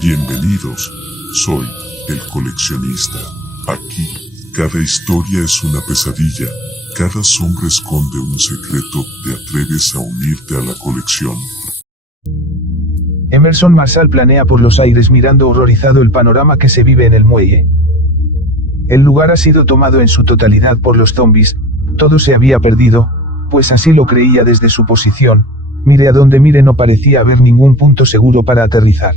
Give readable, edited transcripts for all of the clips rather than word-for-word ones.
Bienvenidos, soy el coleccionista. Aquí, cada historia es una pesadilla, cada sombra esconde un secreto. ¿Te atreves a unirte a la colección? Emerson Marshall planea por los aires mirando horrorizado el panorama que se vive en el muelle. El lugar ha sido tomado en su totalidad por los zombies, todo se había perdido, pues así lo creía desde su posición, mire a donde mire no parecía haber ningún punto seguro para aterrizar.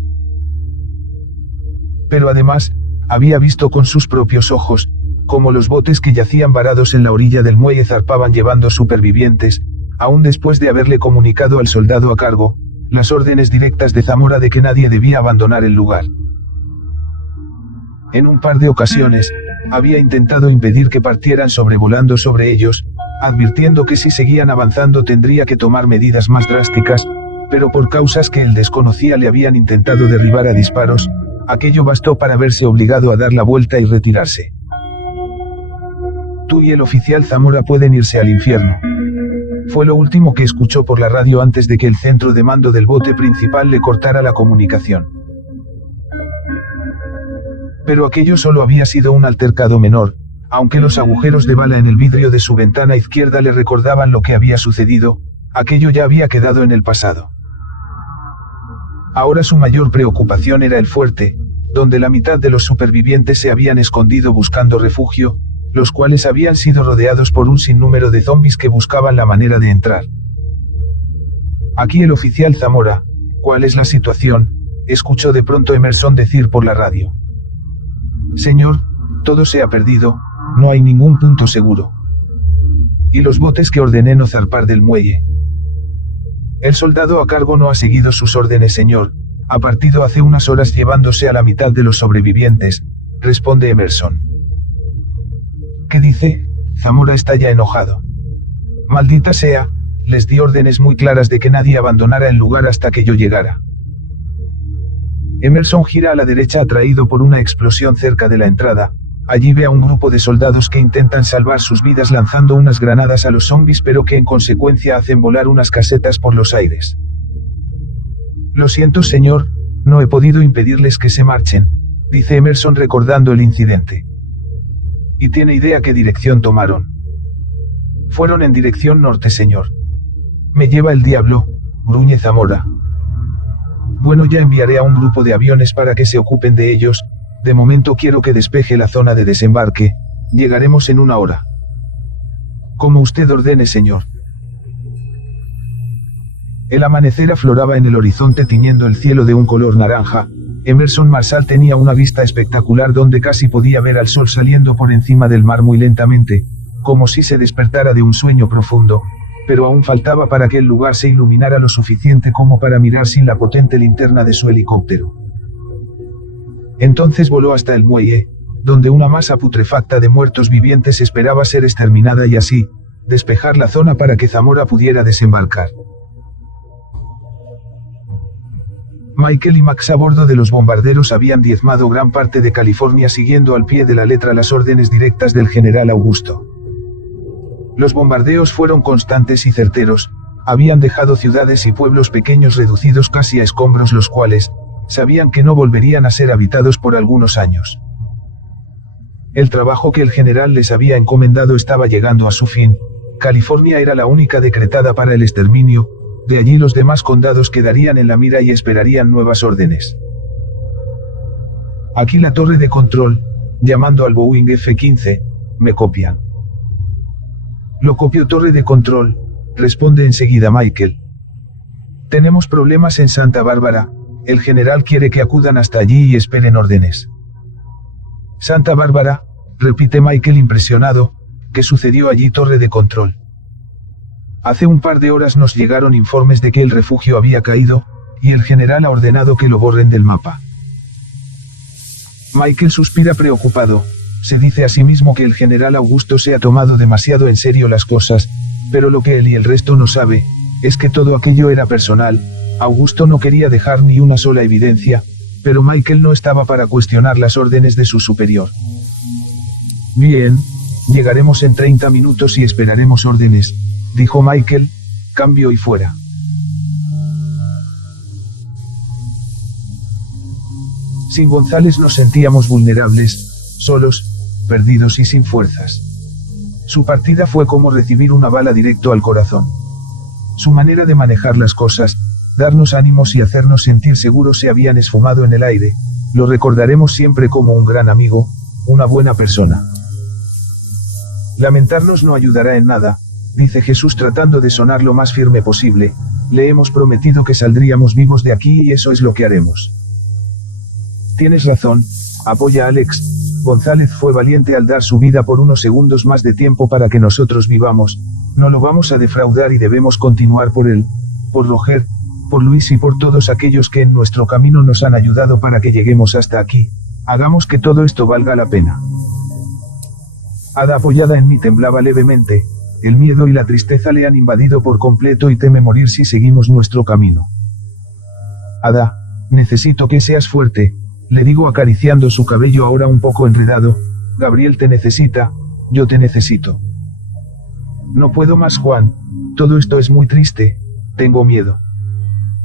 Pero además, había visto con sus propios ojos, cómo los botes que yacían varados en la orilla del muelle zarpaban llevando supervivientes, aún después de haberle comunicado al soldado a cargo, las órdenes directas de Zamora de que nadie debía abandonar el lugar. En un par de ocasiones, había intentado impedir que partieran sobrevolando sobre ellos, advirtiendo que si seguían avanzando tendría que tomar medidas más drásticas, pero por causas que él desconocía le habían intentado derribar a disparos, aquello bastó para verse obligado a dar la vuelta y retirarse. Tú y el oficial Zamora pueden irse al infierno. Fue lo último que escuchó por la radio antes de que el centro de mando del bote principal le cortara la comunicación. Pero aquello solo había sido un altercado menor, aunque los agujeros de bala en el vidrio de su ventana izquierda le recordaban lo que había sucedido, aquello ya había quedado en el pasado. Ahora su mayor preocupación era el fuerte, donde la mitad de los supervivientes se habían escondido buscando refugio, los cuales habían sido rodeados por un sinnúmero de zombies que buscaban la manera de entrar. Aquí el oficial Zamora, ¿cuál es la situación?, escuchó de pronto Emerson decir por la radio. Señor, todo se ha perdido, no hay ningún punto seguro. Y los botes que ordené no zarpar del muelle. El soldado a cargo no ha seguido sus órdenes, señor, ha partido hace unas horas llevándose a la mitad de los sobrevivientes, responde Emerson. ¿Qué dice? Zamora está ya enojado. Maldita sea, les di órdenes muy claras de que nadie abandonara el lugar hasta que yo llegara. Emerson gira a la derecha atraído por una explosión cerca de la entrada. Allí ve a un grupo de soldados que intentan salvar sus vidas lanzando unas granadas a los zombies, pero que en consecuencia hacen volar unas casetas por los aires. Lo siento, señor, no he podido impedirles que se marchen, dice Emerson recordando el incidente. ¿Y tiene idea qué dirección tomaron? Fueron en dirección norte, señor. Me lleva el diablo, gruñe Zamora. Bueno, ya enviaré a un grupo de aviones para que se ocupen de ellos. De momento quiero que despeje la zona de desembarque, llegaremos en una hora. Como usted ordene, señor. El amanecer afloraba en el horizonte tiñendo el cielo de un color naranja. Emerson Marshall tenía una vista espectacular donde casi podía ver al sol saliendo por encima del mar muy lentamente, como si se despertara de un sueño profundo, pero aún faltaba para que el lugar se iluminara lo suficiente como para mirar sin la potente linterna de su helicóptero. Entonces voló hasta el muelle, donde una masa putrefacta de muertos vivientes esperaba ser exterminada y así, despejar la zona para que Zamora pudiera desembarcar. Michael y Max a bordo de los bombarderos habían diezmado gran parte de California siguiendo al pie de la letra las órdenes directas del general Augusto. Los bombardeos fueron constantes y certeros, habían dejado ciudades y pueblos pequeños reducidos casi a escombros, los cuales sabían que no volverían a ser habitados por algunos años. El trabajo que el general les había encomendado estaba llegando a su fin. California era la única decretada para el exterminio, de allí los demás condados quedarían en la mira y esperarían nuevas órdenes. Aquí la torre de control, llamando al Boeing F-15, me copian. Lo copio, torre de control, responde enseguida Michael. Tenemos problemas en Santa Bárbara, el general quiere que acudan hasta allí y esperen órdenes. Santa Bárbara, repite Michael impresionado, ¿qué sucedió allí, torre de control? Hace un par de horas nos llegaron informes de que el refugio había caído, y el general ha ordenado que lo borren del mapa. Michael suspira preocupado, se dice a sí mismo que el general Augusto se ha tomado demasiado en serio las cosas, pero lo que él y el resto no sabe, es que todo aquello era personal. Augusto no quería dejar ni una sola evidencia, pero Michael no estaba para cuestionar las órdenes de su superior. Bien, llegaremos en 30 minutos y esperaremos órdenes, dijo Michael, cambio y fuera. Sin González nos sentíamos vulnerables, solos, perdidos y sin fuerzas. Su partida fue como recibir una bala directo al corazón. Su manera de manejar las cosas, darnos ánimos y hacernos sentir seguros se habían esfumado en el aire. Lo recordaremos siempre como un gran amigo, una buena persona. Lamentarnos no ayudará en nada, dice Jesús tratando de sonar lo más firme posible. Le hemos prometido que saldríamos vivos de aquí y eso es lo que haremos. Tienes razón, apoya Alex. González fue valiente al dar su vida por unos segundos más de tiempo para que nosotros vivamos. No lo vamos a defraudar y debemos continuar por él, por Roger, por Luis y por todos aquellos que en nuestro camino nos han ayudado para que lleguemos hasta aquí. Hagamos que todo esto valga la pena. Ada apoyada en mí temblaba levemente. El miedo y la tristeza le han invadido por completo y teme morir si seguimos nuestro camino. Ada, necesito que seas fuerte, le digo acariciando su cabello ahora un poco enredado. Gabriel te necesita, yo te necesito. No puedo más, Juan, todo esto es muy triste, tengo miedo.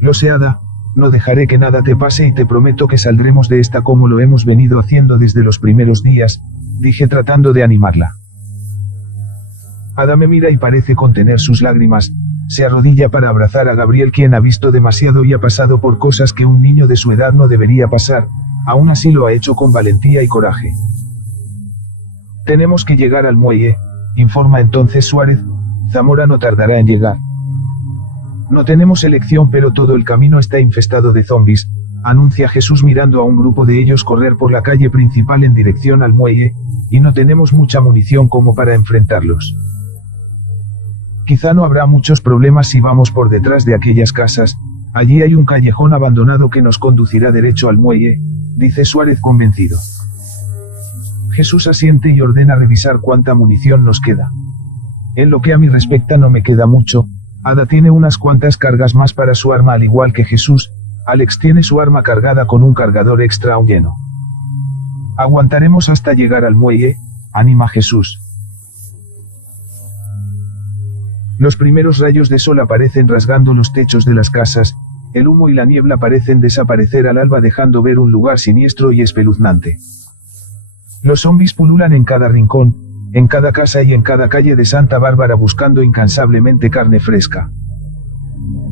Lo sé, Ada, no dejaré que nada te pase y te prometo que saldremos de esta como lo hemos venido haciendo desde los primeros días, dije tratando de animarla. Ada me mira y parece contener sus lágrimas, se arrodilla para abrazar a Gabriel, quien ha visto demasiado y ha pasado por cosas que un niño de su edad no debería pasar, aún así lo ha hecho con valentía y coraje. Tenemos que llegar al muelle, informa entonces Suárez. Zamora no tardará en llegar. No tenemos elección, pero todo el camino está infestado de zombis, anuncia Jesús mirando a un grupo de ellos correr por la calle principal en dirección al muelle, y no tenemos mucha munición como para enfrentarlos. Quizá no habrá muchos problemas si vamos por detrás de aquellas casas, allí hay un callejón abandonado que nos conducirá derecho al muelle, dice Suárez convencido. Jesús asiente y ordena revisar cuánta munición nos queda. En lo que a mí respecta no me queda mucho. Ada tiene unas cuantas cargas más para su arma al igual que Jesús. Alex tiene su arma cargada con un cargador extra aún lleno. Aguantaremos hasta llegar al muelle, anima Jesús. Los primeros rayos de sol aparecen rasgando los techos de las casas, el humo y la niebla parecen desaparecer al alba dejando ver un lugar siniestro y espeluznante. Los zombis pululan en cada rincón, en cada casa y en cada calle de Santa Bárbara buscando incansablemente carne fresca.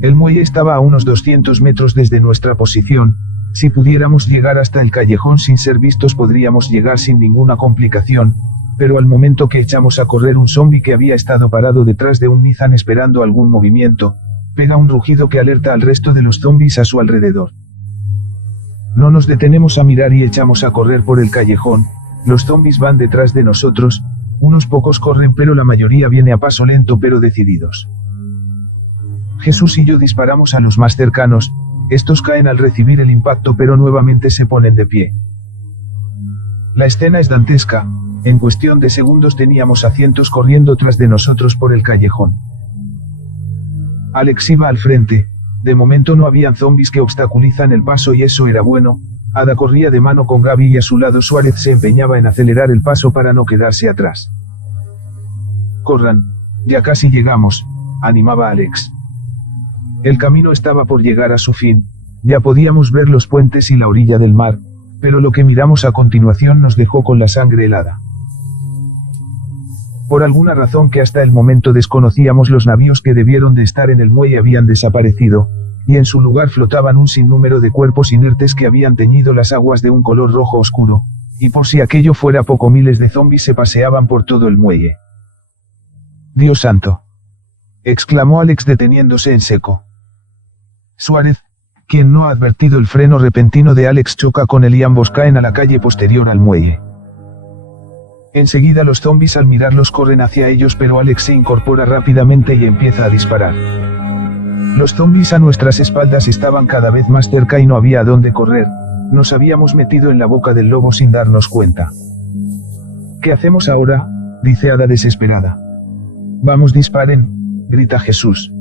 El muelle estaba a unos 200 metros desde nuestra posición. Si pudiéramos llegar hasta el callejón sin ser vistos podríamos llegar sin ninguna complicación, pero al momento que echamos a correr un zombi que había estado parado detrás de un Nissan esperando algún movimiento, pega un rugido que alerta al resto de los zombis a su alrededor. No nos detenemos a mirar y echamos a correr por el callejón. Los zombis van detrás de nosotros, unos pocos corren pero la mayoría viene a paso lento pero decididos. Jesús y yo disparamos a los más cercanos, estos caen al recibir el impacto pero nuevamente se ponen de pie. La escena es dantesca, en cuestión de segundos teníamos a cientos corriendo tras de nosotros por el callejón. Alex iba al frente, de momento no habían zombis que obstaculizan el paso y eso era bueno. Ada corría de mano con Gaby y a su lado Suárez se empeñaba en acelerar el paso para no quedarse atrás. Corran, ya casi llegamos, animaba Alex. El camino estaba por llegar a su fin, ya podíamos ver los puentes y la orilla del mar, pero lo que miramos a continuación nos dejó con la sangre helada. Por alguna razón que hasta el momento desconocíamos, los navíos que debieron de estar en el muelle habían desaparecido, y en su lugar flotaban un sinnúmero de cuerpos inertes que habían teñido las aguas de un color rojo oscuro, y por si aquello fuera poco miles de zombis se paseaban por todo el muelle. Dios santo, exclamó Alex deteniéndose en seco. Suárez, quien no ha advertido el freno repentino de Alex, choca con él y ambos caen a la calle posterior al muelle. Enseguida los zombis al mirarlos corren hacia ellos, pero Alex se incorpora rápidamente y empieza a disparar. Los zombis a nuestras espaldas estaban cada vez más cerca y no había a dónde correr, nos habíamos metido en la boca del lobo sin darnos cuenta. ¿Qué hacemos ahora?, dice Ada desesperada. Vamos, disparen, grita Jesús.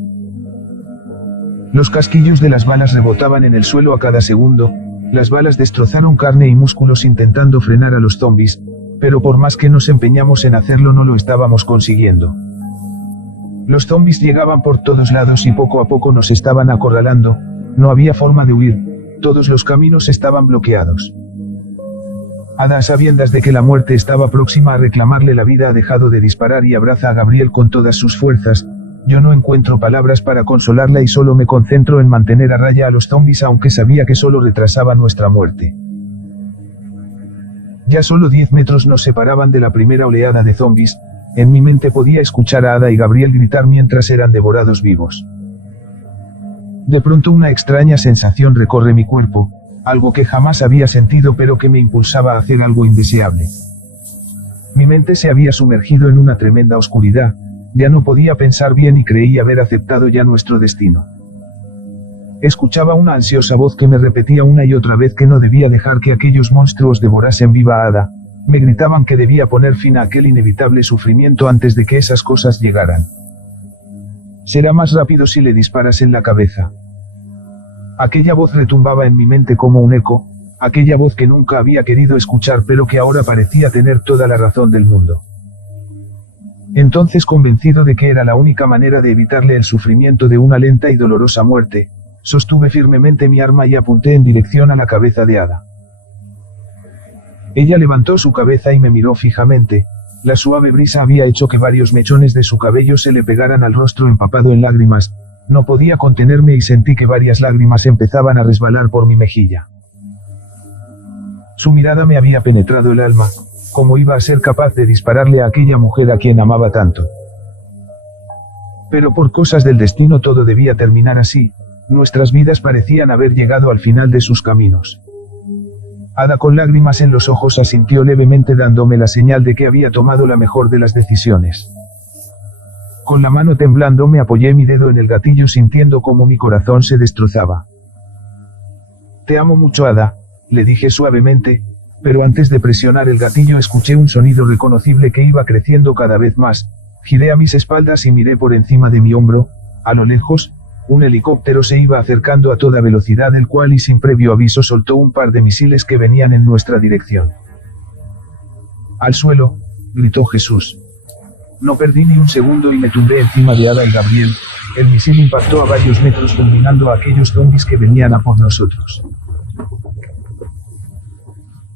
Los casquillos de las balas rebotaban en el suelo a cada segundo, las balas destrozaron carne y músculos intentando frenar a los zombis, pero por más que nos empeñamos en hacerlo no lo estábamos consiguiendo. Los zombis llegaban por todos lados y poco a poco nos estaban acorralando, no había forma de huir, Todos los caminos estaban bloqueados. Ada, a sabiendas de que la muerte estaba próxima a reclamarle la vida, ha dejado de disparar y abraza a Gabriel con todas sus fuerzas. Yo no encuentro palabras para consolarla y solo me concentro en mantener a raya a los zombies, aunque sabía que solo retrasaba nuestra muerte. Ya solo 10 metros nos separaban de la primera oleada de zombies. En mi mente podía escuchar a Ada y Gabriel gritar mientras eran devorados vivos. De pronto una extraña sensación recorre mi cuerpo, algo que jamás había sentido pero que me impulsaba a hacer algo indeseable. Mi mente se había sumergido en una tremenda oscuridad, ya no podía pensar bien y creí haber aceptado ya nuestro destino. Escuchaba una ansiosa voz que me repetía una y otra vez que no debía dejar que aquellos monstruos devorasen viva a Ada. Me gritaban que debía poner fin a aquel inevitable sufrimiento antes de que esas cosas llegaran. Será más rápido si le disparas en la cabeza. Aquella voz retumbaba en mi mente como un eco, aquella voz que nunca había querido escuchar pero que ahora parecía tener toda la razón del mundo. Entonces, convencido de que era la única manera de evitarle el sufrimiento de una lenta y dolorosa muerte, sostuve firmemente mi arma y apunté en dirección a la cabeza de Ada. Ella levantó su cabeza y me miró fijamente. La suave brisa había hecho que varios mechones de su cabello se le pegaran al rostro empapado en lágrimas. No podía contenerme y sentí que varias lágrimas empezaban a resbalar por mi mejilla. Su mirada me había penetrado el alma. ¿Cómo iba a ser capaz de dispararle a aquella mujer a quien amaba tanto? Pero por cosas del destino todo debía terminar así. Nuestras vidas parecían haber llegado al final de sus caminos. Ada, con lágrimas en los ojos, asintió levemente dándome la señal de que había tomado la mejor de las decisiones. Con la mano temblando me apoyé mi dedo en el gatillo sintiendo cómo mi corazón se destrozaba. Te amo mucho, Ada, le dije suavemente, pero antes de presionar el gatillo escuché un sonido reconocible que iba creciendo cada vez más. Giré a mis espaldas y miré por encima de mi hombro. A lo lejos, un helicóptero se iba acercando a toda velocidad, el cual y sin previo aviso soltó un par de misiles que venían en nuestra dirección. Al suelo, gritó Jesús. No perdí ni un segundo y me tumbé encima de Ada y Gabriel. El misil impactó a varios metros fulminando a aquellos zombies que venían a por nosotros.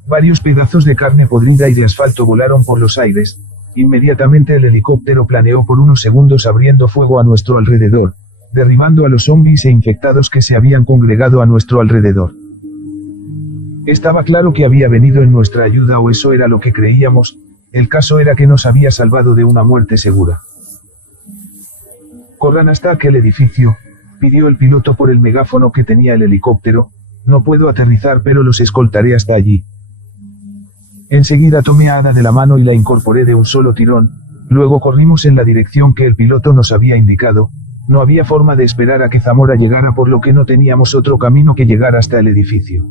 Varios pedazos de carne podrida y de asfalto volaron por los aires. Inmediatamente el helicóptero planeó por unos segundos abriendo fuego a nuestro alrededor, derribando a los zombies e infectados que se habían congregado a nuestro alrededor. Estaba claro que había venido en nuestra ayuda, o eso era lo que creíamos. El caso era que nos había salvado de una muerte segura. Corran hasta aquel edificio, pidió el piloto por el megáfono que tenía el helicóptero. No puedo aterrizar, pero los escoltaré hasta allí. Enseguida tomé a Ada de la mano y la incorporé de un solo tirón. Luego corrimos en la dirección que el piloto nos había indicado. No había forma de esperar a que Zamora llegara, por lo que no teníamos otro camino que llegar hasta el edificio.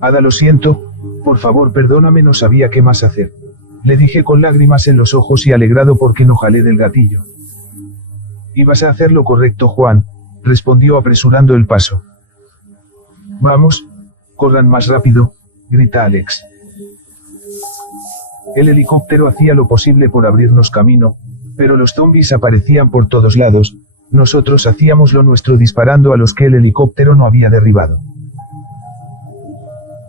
Ada, lo siento, por favor perdóname, no sabía qué más hacer. Le dije con lágrimas en los ojos y alegrado porque no jalé del gatillo. Ibas a hacer lo correcto, Juan, respondió apresurando el paso. Vamos, corran más rápido, grita Alex. El helicóptero hacía lo posible por abrirnos camino, pero los zombies aparecían por todos lados. Nosotros hacíamos lo nuestro disparando a los que el helicóptero no había derribado.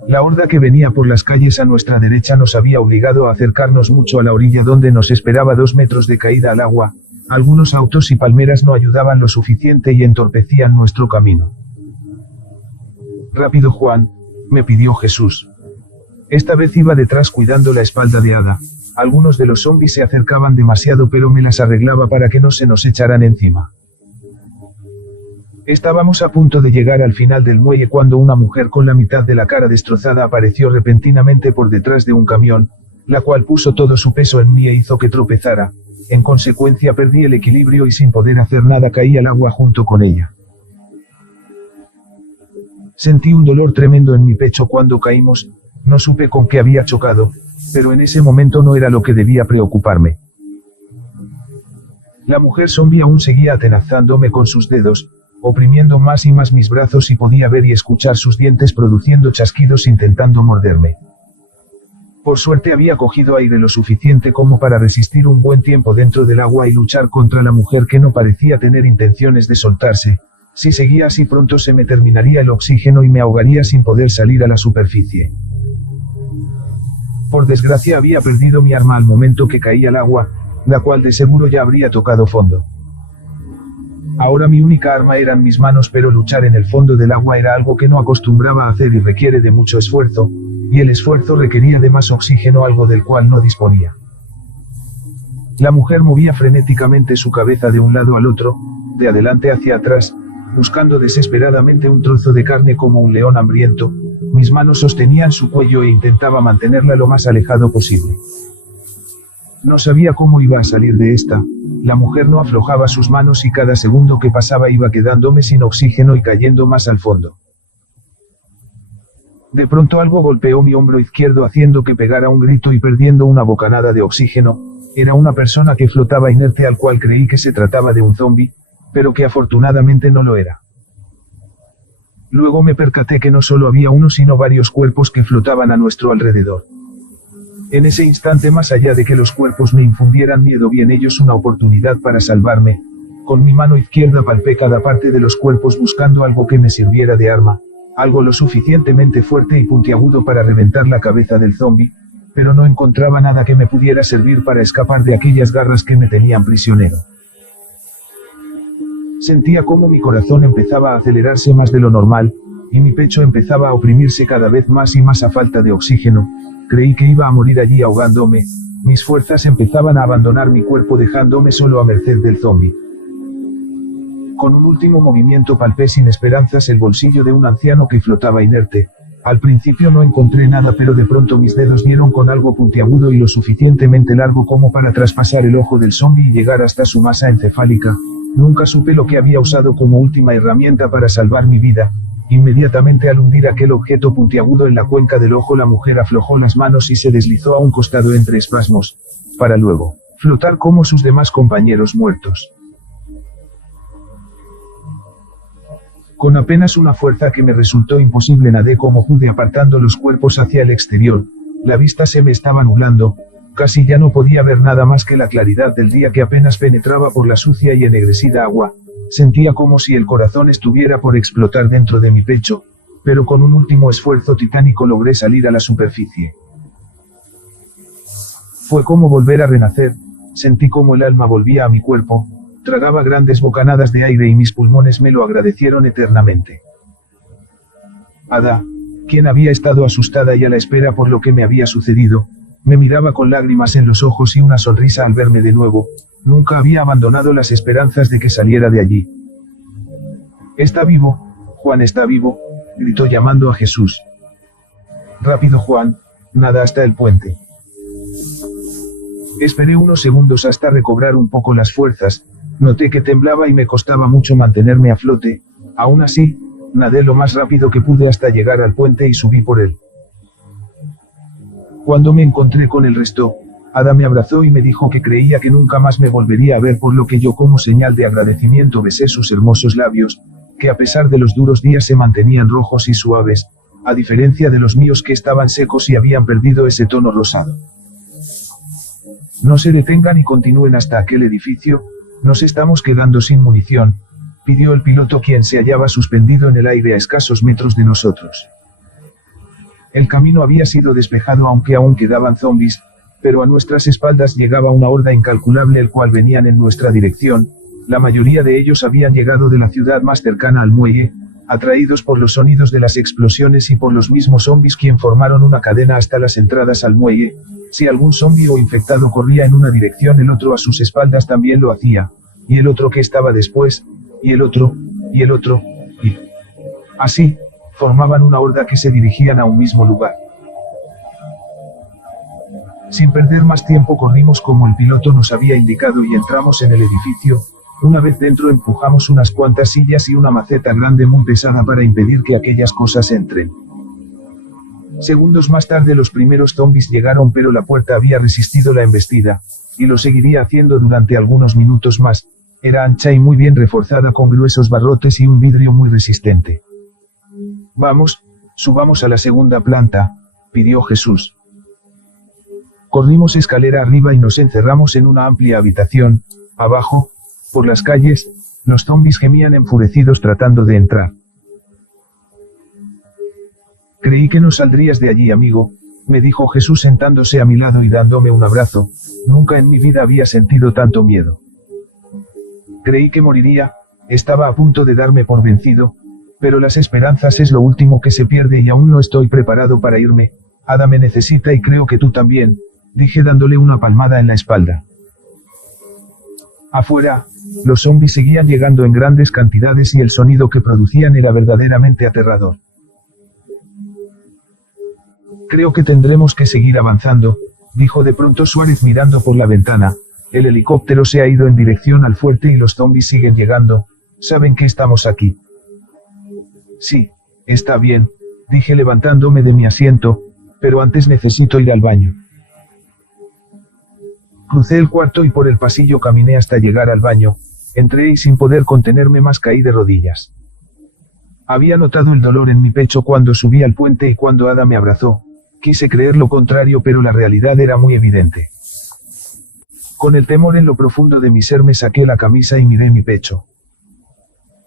La horda que venía por las calles a nuestra derecha nos había obligado a acercarnos mucho a la orilla, donde nos esperaba 2 metros de caída al agua. Algunos autos y palmeras no ayudaban lo suficiente y entorpecían nuestro camino. Rápido, Juan, me pidió Jesús. Esta vez iba detrás cuidando la espalda de Ada. Algunos de los zombies se acercaban demasiado, pero me las arreglaba para que no se nos echaran encima. Estábamos a punto de llegar al final del muelle cuando una mujer con la mitad de la cara destrozada apareció repentinamente por detrás de un camión, la cual puso todo su peso en mí e hizo que tropezara. En consecuencia perdí el equilibrio y sin poder hacer nada caí al agua junto con ella. Sentí un dolor tremendo en mi pecho cuando caímos. No supe con qué había chocado, pero en ese momento no era lo que debía preocuparme. La mujer zombie aún seguía atenazándome con sus dedos, oprimiendo más y más mis brazos, y podía ver y escuchar sus dientes produciendo chasquidos intentando morderme. Por suerte había cogido aire lo suficiente como para resistir un buen tiempo dentro del agua y luchar contra la mujer, que no parecía tener intenciones de soltarse. Si seguía así pronto se me terminaría el oxígeno y me ahogaría sin poder salir a la superficie. Por desgracia había perdido mi arma al momento que caí al agua, la cual de seguro ya habría tocado fondo. Ahora mi única arma eran mis manos, pero luchar en el fondo del agua era algo que no acostumbraba a hacer y requiere de mucho esfuerzo, y el esfuerzo requería de más oxígeno, algo del cual no disponía. La mujer movía frenéticamente su cabeza de un lado al otro, de adelante hacia atrás, buscando desesperadamente un trozo de carne como un león hambriento. Mis manos sostenían su cuello e intentaba mantenerla lo más alejado posible. No sabía cómo iba a salir de esta. La mujer no aflojaba sus manos y cada segundo que pasaba iba quedándome sin oxígeno y cayendo más al fondo. De pronto algo golpeó mi hombro izquierdo haciendo que pegara un grito y perdiendo una bocanada de oxígeno. Era una persona que flotaba inerte, al cual creí que se trataba de un zombi, pero que afortunadamente no lo era. Luego me percaté que no solo había uno sino varios cuerpos que flotaban a nuestro alrededor. En ese instante, más allá de que los cuerpos me infundieran miedo, vi en ellos una oportunidad para salvarme. Con mi mano izquierda palpé cada parte de los cuerpos buscando algo que me sirviera de arma, algo lo suficientemente fuerte y puntiagudo para reventar la cabeza del zombi, pero no encontraba nada que me pudiera servir para escapar de aquellas garras que me tenían prisionero. Sentía cómo mi corazón empezaba a acelerarse más de lo normal, y mi pecho empezaba a oprimirse cada vez más y más a falta de oxígeno. Creí que iba a morir allí ahogándome. Mis fuerzas empezaban a abandonar mi cuerpo, dejándome solo a merced del zombi. Con un último movimiento palpé sin esperanzas el bolsillo de un anciano que flotaba inerte. Al principio no encontré nada, pero de pronto mis dedos dieron con algo puntiagudo y lo suficientemente largo como para traspasar el ojo del zombi y llegar hasta su masa encefálica. Nunca supe lo que había usado como última herramienta para salvar mi vida. Inmediatamente al hundir aquel objeto puntiagudo en la cuenca del ojo, la mujer aflojó las manos y se deslizó a un costado entre espasmos, para luego flotar como sus demás compañeros muertos. Con apenas una fuerza que me resultó imposible, nadé como pude apartando los cuerpos hacia el exterior. La vista se me estaba nublando, casi ya no podía ver nada más que la claridad del día que apenas penetraba por la sucia y ennegrecida agua. Sentía como si el corazón estuviera por explotar dentro de mi pecho, pero con un último esfuerzo titánico logré salir a la superficie. Fue como volver a renacer, sentí como el alma volvía a mi cuerpo, tragaba grandes bocanadas de aire y mis pulmones me lo agradecieron eternamente. Ada, quien había estado asustada y a la espera por lo que me había sucedido, me miraba con lágrimas en los ojos y una sonrisa al verme de nuevo. Nunca había abandonado las esperanzas de que saliera de allí. «Está vivo, Juan está vivo», gritó llamando a Jesús. «Rápido, Juan, nada hasta el puente». Esperé unos segundos hasta recobrar un poco las fuerzas. Noté que temblaba y me costaba mucho mantenerme a flote. Aún así, nadé lo más rápido que pude hasta llegar al puente y subí por él. Cuando me encontré con el resto, Ada me abrazó y me dijo que creía que nunca más me volvería a ver, por lo que yo, como señal de agradecimiento, besé sus hermosos labios, que a pesar de los duros días se mantenían rojos y suaves, a diferencia de los míos que estaban secos y habían perdido ese tono rosado. «No se detengan y continúen hasta aquel edificio, nos estamos quedando sin munición», pidió el piloto, quien se hallaba suspendido en el aire a escasos metros de nosotros. El camino había sido despejado, aunque aún quedaban zombis, pero a nuestras espaldas llegaba una horda incalculable, el cual venían en nuestra dirección. La mayoría de ellos habían llegado de la ciudad más cercana al muelle, atraídos por los sonidos de las explosiones y por los mismos zombis, quien formaron una cadena hasta las entradas al muelle. Si algún zombi o infectado corría en una dirección, el otro a sus espaldas también lo hacía, y el otro que estaba después, y el otro, y el otro, y así, formaban una horda que se dirigían a un mismo lugar. Sin perder más tiempo corrimos como el piloto nos había indicado y entramos en el edificio. Una vez dentro empujamos unas cuantas sillas y una maceta grande muy pesada para impedir que aquellas cosas entren. Segundos más tarde los primeros zombis llegaron, pero la puerta había resistido la embestida, y lo seguiría haciendo durante algunos minutos más. Era ancha y muy bien reforzada con gruesos barrotes y un vidrio muy resistente. «Vamos, subamos a la segunda planta», pidió Jesús. Corrimos escalera arriba y nos encerramos en una amplia habitación. Abajo, por las calles, Los zombies gemían enfurecidos tratando de entrar. Creí que no saldrías de allí, amigo, me dijo Jesús sentándose a mi lado y dándome un abrazo. Nunca en mi vida había sentido tanto miedo. Creí que moriría, estaba a punto de darme por vencido, pero las esperanzas es lo último que se pierde y aún no estoy preparado para irme. Ada me necesita y creo que tú también, dije dándole una palmada en la espalda. Afuera, los zombies seguían llegando en grandes cantidades y el sonido que producían era verdaderamente aterrador. Creo que tendremos que seguir avanzando, dijo de pronto Suárez mirando por la ventana. El helicóptero se ha ido en dirección al fuerte y los zombies siguen llegando. ¿Saben que estamos aquí? Sí, está bien, dije levantándome de mi asiento, pero antes necesito ir al baño. Crucé el cuarto y por el pasillo caminé hasta llegar al baño. Entré y sin poder contenerme más caí de rodillas. Había notado el dolor en mi pecho cuando subí al puente y cuando Ada me abrazó. Quise creer lo contrario, pero la realidad era muy evidente. Con el temor en lo profundo de mi ser me saqué la camisa y miré mi pecho.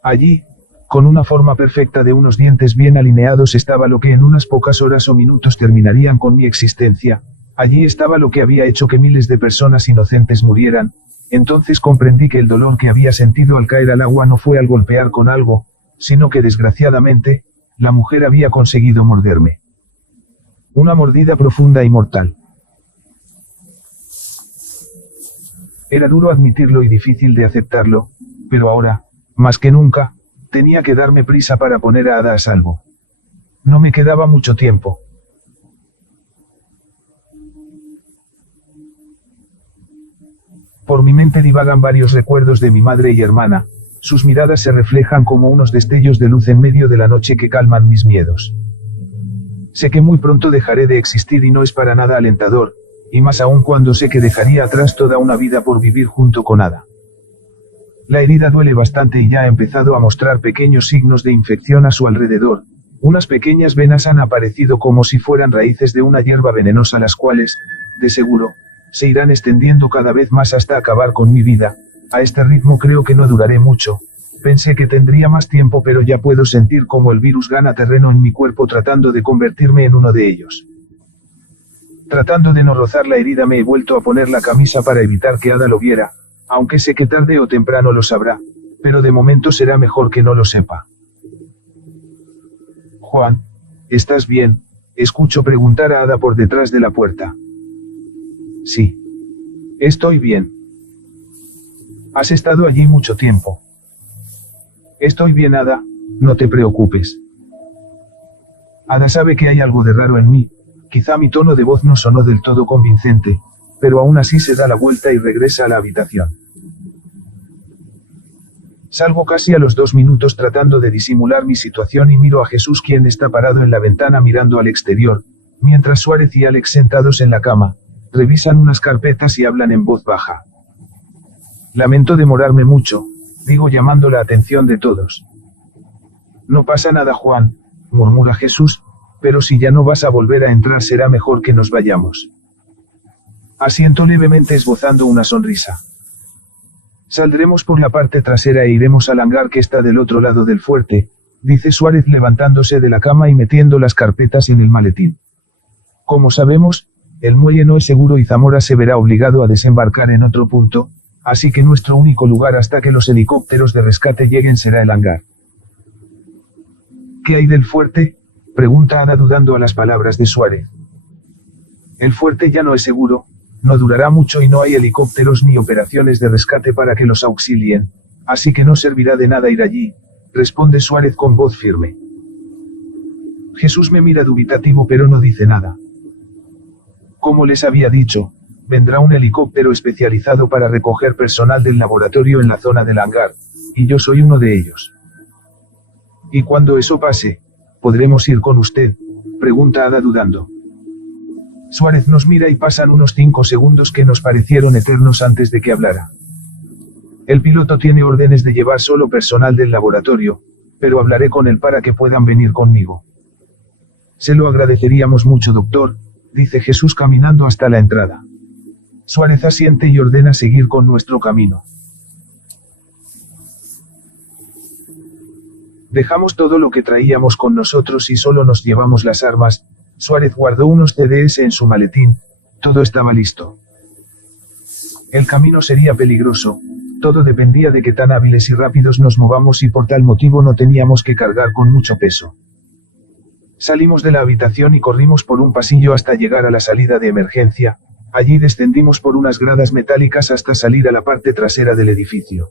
Allí, con una forma perfecta de unos dientes bien alineados, estaba lo que en unas pocas horas o minutos terminarían con mi existencia. Allí estaba lo que había hecho que miles de personas inocentes murieran. Entonces comprendí que el dolor que había sentido al caer al agua no fue al golpear con algo, sino que desgraciadamente, la mujer había conseguido morderme. Una mordida profunda y mortal. Era duro admitirlo y difícil de aceptarlo, pero ahora, más que nunca, tenía que darme prisa para poner a Ada a salvo. No me quedaba mucho tiempo. Por mi mente divagan varios recuerdos de mi madre y hermana, sus miradas se reflejan como unos destellos de luz en medio de la noche que calman mis miedos. Sé que muy pronto dejaré de existir y no es para nada alentador, y más aún cuando sé que dejaría atrás toda una vida por vivir junto con Ada. La herida duele bastante y ya ha empezado a mostrar pequeños signos de infección a su alrededor. Unas pequeñas venas han aparecido como si fueran raíces de una hierba venenosa, las cuales, de seguro, se irán extendiendo cada vez más hasta acabar con mi vida. A este ritmo creo que no duraré mucho. Pensé que tendría más tiempo, pero ya puedo sentir cómo el virus gana terreno en mi cuerpo tratando de convertirme en uno de ellos. Tratando de no rozar la herida me he vuelto a poner la camisa para evitar que Ada lo viera, aunque sé que tarde o temprano lo sabrá, pero de momento será mejor que no lo sepa. Juan, ¿estás bien? Escucho preguntar a Ada por detrás de la puerta. Sí. Estoy bien. Has estado allí mucho tiempo. Estoy bien, Ada, no te preocupes. Ada sabe que hay algo de raro en mí, quizá mi tono de voz no sonó del todo convincente, pero aún así se da la vuelta y regresa a la habitación. Salgo casi a los 2 minutos tratando de disimular mi situación y miro a Jesús, quien está parado en la ventana mirando al exterior, mientras Suárez y Alex, sentados en la cama, revisan unas carpetas y hablan en voz baja. Lamento demorarme mucho, digo llamando la atención de todos. No pasa nada, Juan, murmura Jesús, pero si ya no vas a volver a entrar será mejor que nos vayamos. Asiento levemente esbozando una sonrisa. Saldremos por la parte trasera e iremos al hangar que está del otro lado del fuerte, dice Suárez levantándose de la cama y metiendo las carpetas en el maletín. Como sabemos, el muelle no es seguro y Zamora se verá obligado a desembarcar en otro punto, así que nuestro único lugar hasta que los helicópteros de rescate lleguen será el hangar. ¿Qué hay del fuerte?, pregunta Ada dudando a las palabras de Suárez. El fuerte ya no es seguro, no durará mucho y no hay helicópteros ni operaciones de rescate para que los auxilien, así que no servirá de nada ir allí, responde Suárez con voz firme. Jesús me mira dubitativo pero no dice nada. Como les había dicho, vendrá un helicóptero especializado para recoger personal del laboratorio en la zona del hangar, y yo soy uno de ellos. ¿Y cuando eso pase, podremos ir con usted?, pregunta Ada dudando. Suárez nos mira y pasan unos 5 segundos que nos parecieron eternos antes de que hablara. El piloto tiene órdenes de llevar solo personal del laboratorio, pero hablaré con él para que puedan venir conmigo. Se lo agradeceríamos mucho, doctor, dice Jesús caminando hasta la entrada. Suárez asiente y ordena seguir con nuestro camino. Dejamos todo lo que traíamos con nosotros y solo nos llevamos las armas. Suárez guardó unos CDs en su maletín. Todo estaba listo. El camino sería peligroso. Todo dependía de que tan hábiles y rápidos nos movamos y por tal motivo no teníamos que cargar con mucho peso. Salimos de la habitación y corrimos por un pasillo hasta llegar a la salida de emergencia. Allí descendimos por unas gradas metálicas hasta salir a la parte trasera del edificio.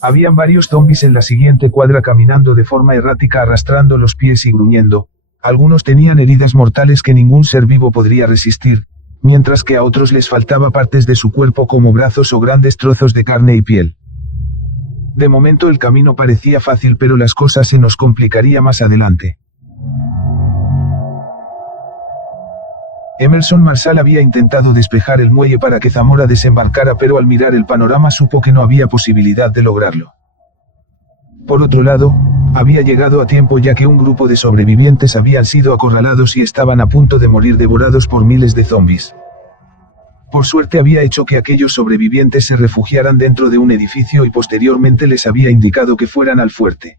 Habían varios zombies en la siguiente cuadra caminando de forma errática arrastrando los pies y gruñendo. Algunos tenían heridas mortales que ningún ser vivo podría resistir, mientras que a otros les faltaba partes de su cuerpo como brazos o grandes trozos de carne y piel. De momento el camino parecía fácil, pero las cosas se nos complicaría más adelante. Emerson Marshall había intentado despejar el muelle para que Zamora desembarcara, pero al mirar el panorama supo que no había posibilidad de lograrlo. Por otro lado, había llegado a tiempo ya que un grupo de sobrevivientes habían sido acorralados y estaban a punto de morir devorados por miles de zombies. Por suerte había hecho que aquellos sobrevivientes se refugiaran dentro de un edificio y posteriormente les había indicado que fueran al fuerte.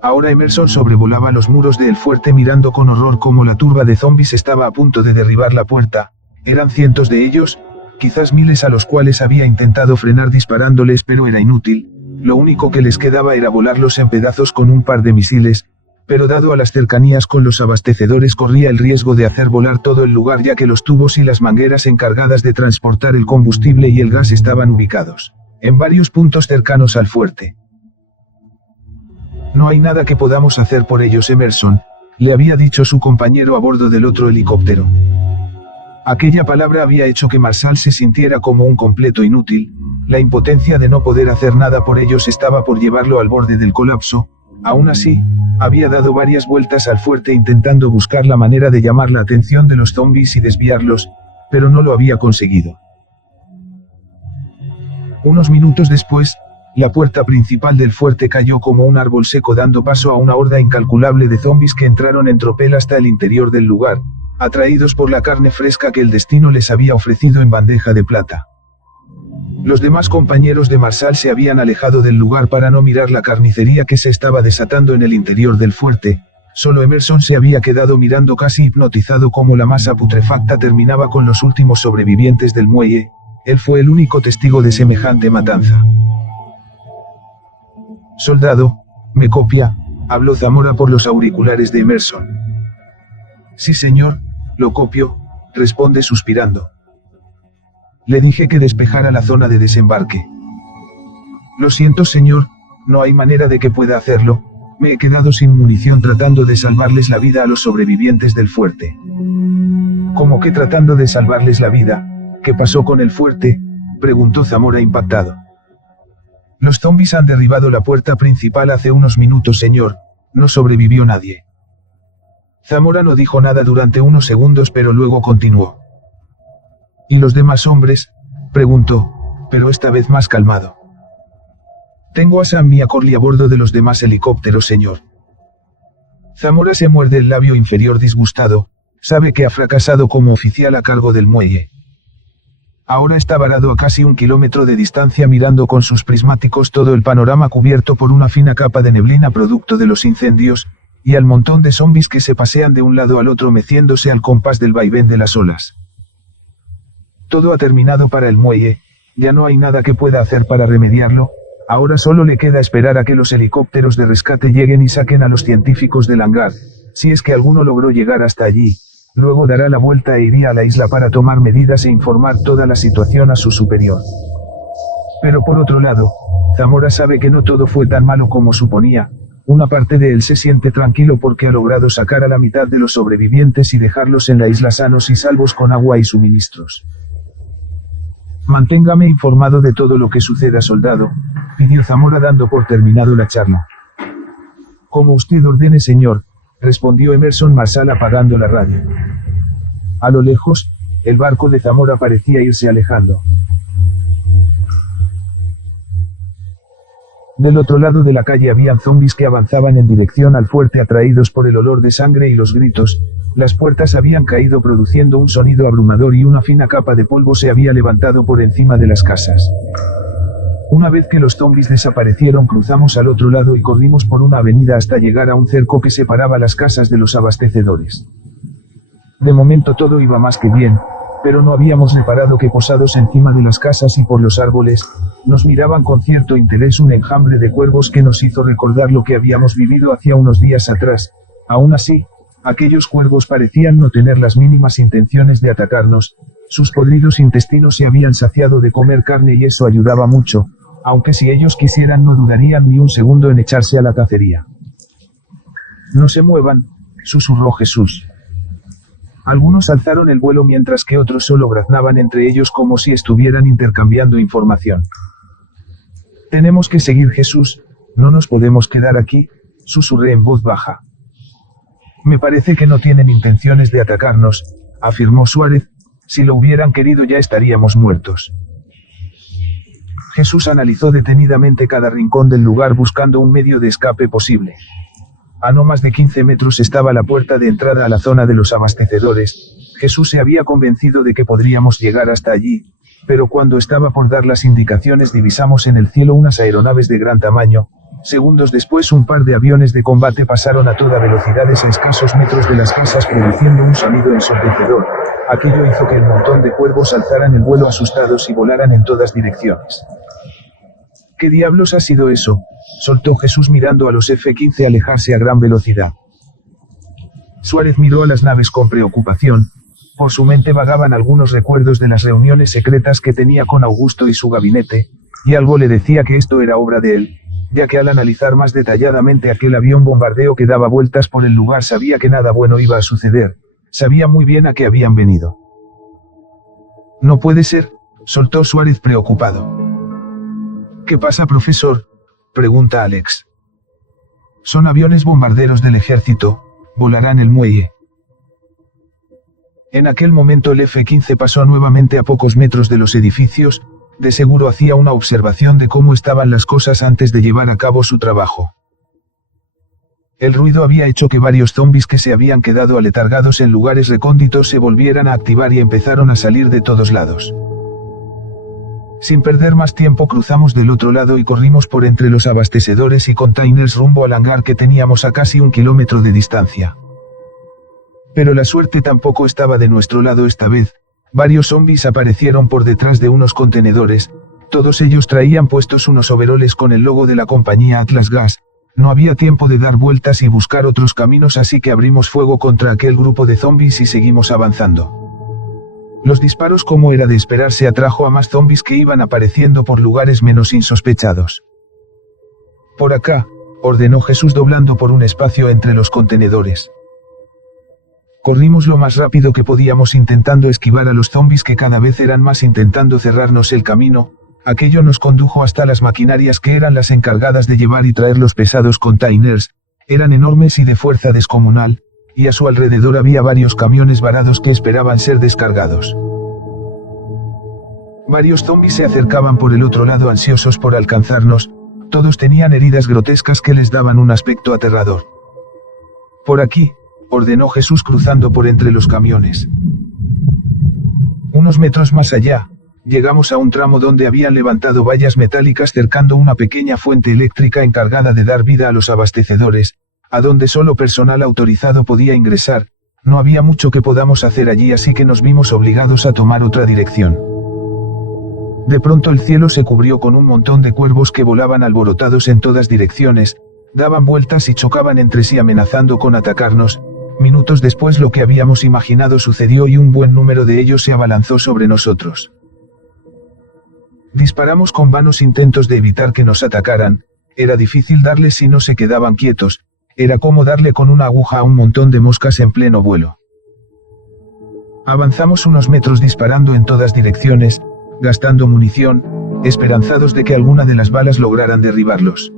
Ahora Emerson sobrevolaba los muros del fuerte mirando con horror cómo la turba de zombies estaba a punto de derribar la puerta. Eran cientos de ellos, quizás miles, a los cuales había intentado frenar disparándoles, pero era inútil. Lo único que les quedaba era volarlos en pedazos con un par de misiles, pero dado a las cercanías con los abastecedores corría el riesgo de hacer volar todo el lugar, ya que los tubos y las mangueras encargadas de transportar el combustible y el gas estaban ubicados en varios puntos cercanos al fuerte. No hay nada que podamos hacer por ellos, Emerson, le había dicho su compañero a bordo del otro helicóptero. Aquella palabra había hecho que Marshall se sintiera como un completo inútil. La impotencia de no poder hacer nada por ellos estaba por llevarlo al borde del colapso. Aún así, había dado varias vueltas al fuerte intentando buscar la manera de llamar la atención de los zombies y desviarlos, pero no lo había conseguido. Unos minutos después, la puerta principal del fuerte cayó como un árbol seco, dando paso a una horda incalculable de zombies que entraron en tropel hasta el interior del lugar, atraídos por la carne fresca que el destino les había ofrecido en bandeja de plata. Los demás compañeros de Marshall se habían alejado del lugar para no mirar la carnicería que se estaba desatando en el interior del fuerte. Solo Emerson se había quedado mirando, casi hipnotizado, cómo la masa putrefacta terminaba con los últimos sobrevivientes del muelle. Él fue el único testigo de semejante matanza. «Soldado, ¿me copia?», habló Zamora por los auriculares de Emerson. «Sí, señor, lo copio», responde suspirando. «Le dije que despejara la zona de desembarque». «Lo siento, señor, no hay manera de que pueda hacerlo. Me he quedado sin munición tratando de salvarles la vida a los sobrevivientes del fuerte». «¿Cómo que tratando de salvarles la vida? ¿Qué pasó con el fuerte?», preguntó Zamora impactado. «Los zombies han derribado la puerta principal hace unos minutos, señor. No sobrevivió nadie». Zamora no dijo nada durante unos segundos, pero luego continuó. «¿Y los demás hombres?», preguntó, pero esta vez más calmado. «Tengo a Sam y a Corley a bordo de los demás helicópteros, señor». Zamora se muerde el labio inferior disgustado. Sabe que ha fracasado como oficial a cargo del muelle. Ahora está varado a casi 1 kilómetro de distancia mirando con sus prismáticos todo el panorama cubierto por una fina capa de neblina producto de los incendios, y al montón de zombies que se pasean de un lado al otro meciéndose al compás del vaivén de las olas. Todo ha terminado para el muelle, ya no hay nada que pueda hacer para remediarlo. Ahora solo le queda esperar a que los helicópteros de rescate lleguen y saquen a los científicos del hangar, si es que alguno logró llegar hasta allí. Luego dará la vuelta e iría a la isla para tomar medidas e informar toda la situación a su superior. Pero por otro lado, Zamora sabe que no todo fue tan malo como suponía. Una parte de él se siente tranquilo porque ha logrado sacar a la mitad de los sobrevivientes y dejarlos en la isla sanos y salvos con agua y suministros. «Manténgame informado de todo lo que suceda, soldado», pidió Zamora dando por terminado la charla. «Como usted ordene, señor», respondió Emerson Marshall apagando la radio. A lo lejos, el barco de Zamora parecía irse alejando. Del otro lado de la calle habían zombies que avanzaban en dirección al fuerte atraídos por el olor de sangre y los gritos. Las puertas habían caído produciendo un sonido abrumador y una fina capa de polvo se había levantado por encima de las casas. Una vez que los zombies desaparecieron, cruzamos al otro lado y corrimos por una avenida hasta llegar a un cerco que separaba las casas de los abastecedores. De momento todo iba más que bien, pero no habíamos reparado que posados encima de las casas y por los árboles, nos miraban con cierto interés un enjambre de cuervos que nos hizo recordar lo que habíamos vivido hacía unos días atrás. Aún así, aquellos cuervos parecían no tener las mínimas intenciones de atacarnos, sus podridos intestinos se habían saciado de comer carne y eso ayudaba mucho, aunque si ellos quisieran no dudarían ni un segundo en echarse a la cacería. No se muevan, susurró Jesús. Algunos alzaron el vuelo mientras que otros solo graznaban entre ellos como si estuvieran intercambiando información. Tenemos que seguir, Jesús, no nos podemos quedar aquí, susurré en voz baja. Me parece que no tienen intenciones de atacarnos, afirmó Suárez, si lo hubieran querido ya estaríamos muertos. Jesús analizó detenidamente cada rincón del lugar buscando un medio de escape posible. A no más de 15 metros estaba la puerta de entrada a la zona de los abastecedores. Jesús se había convencido de que podríamos llegar hasta allí, pero cuando estaba por dar las indicaciones divisamos en el cielo unas aeronaves de gran tamaño. Segundos después un par de aviones de combate pasaron a toda velocidad a escasos metros de las casas produciendo un sonido ensordecedor. Aquello hizo que el montón de cuervos alzaran el vuelo asustados y volaran en todas direcciones. ¿Qué diablos ha sido eso?, soltó Jesús mirando a los F-15 alejarse a gran velocidad. Suárez miró a las naves con preocupación. Por su mente vagaban algunos recuerdos de las reuniones secretas que tenía con Augusto y su gabinete, y algo le decía que esto era obra de él, ya que al analizar más detalladamente aquel avión bombardeo que daba vueltas por el lugar sabía que nada bueno iba a suceder, sabía muy bien a qué habían venido. No puede ser, soltó Suárez preocupado. ¿Qué pasa, profesor?, pregunta Alex. Son aviones bombarderos del ejército, volarán el muelle. En aquel momento el F-15 pasó nuevamente a pocos metros de los edificios, de seguro hacía una observación de cómo estaban las cosas antes de llevar a cabo su trabajo. El ruido había hecho que varios zombies que se habían quedado aletargados en lugares recónditos se volvieran a activar y empezaron a salir de todos lados. Sin perder más tiempo cruzamos del otro lado y corrimos por entre los abastecedores y containers rumbo al hangar que teníamos a casi 1 kilómetro de distancia. Pero la suerte tampoco estaba de nuestro lado esta vez. Varios zombies aparecieron por detrás de unos contenedores, todos ellos traían puestos unos overoles con el logo de la compañía Atlas Gas. No había tiempo de dar vueltas y buscar otros caminos, así que abrimos fuego contra aquel grupo de zombies y seguimos avanzando. Los disparos, como era de esperarse, atrajo a más zombies que iban apareciendo por lugares menos insospechados. Por acá, ordenó Jesús doblando por un espacio entre los contenedores. Corrimos lo más rápido que podíamos intentando esquivar a los zombies que cada vez eran más intentando cerrarnos el camino. Aquello nos condujo hasta las maquinarias que eran las encargadas de llevar y traer los pesados containers. Eran enormes y de fuerza descomunal, y a su alrededor había varios camiones varados que esperaban ser descargados. Varios zombies se acercaban por el otro lado ansiosos por alcanzarnos, todos tenían heridas grotescas que les daban un aspecto aterrador. Por aquí, ordenó Jesús cruzando por entre los camiones. Unos metros más allá, llegamos a un tramo donde habían levantado vallas metálicas cercando una pequeña fuente eléctrica encargada de dar vida a los abastecedores, a donde solo personal autorizado podía ingresar. No había mucho que podamos hacer allí, así que nos vimos obligados a tomar otra dirección. De pronto el cielo se cubrió con un montón de cuervos que volaban alborotados en todas direcciones, daban vueltas y chocaban entre sí amenazando con atacarnos. Minutos después lo que habíamos imaginado sucedió y un buen número de ellos se abalanzó sobre nosotros. Disparamos con vanos intentos de evitar que nos atacaran. Era difícil darles si no se quedaban quietos. Era como darle con una aguja a un montón de moscas en pleno vuelo. Avanzamos unos metros disparando en todas direcciones, gastando munición, esperanzados de que alguna de las balas lograran derribarlos.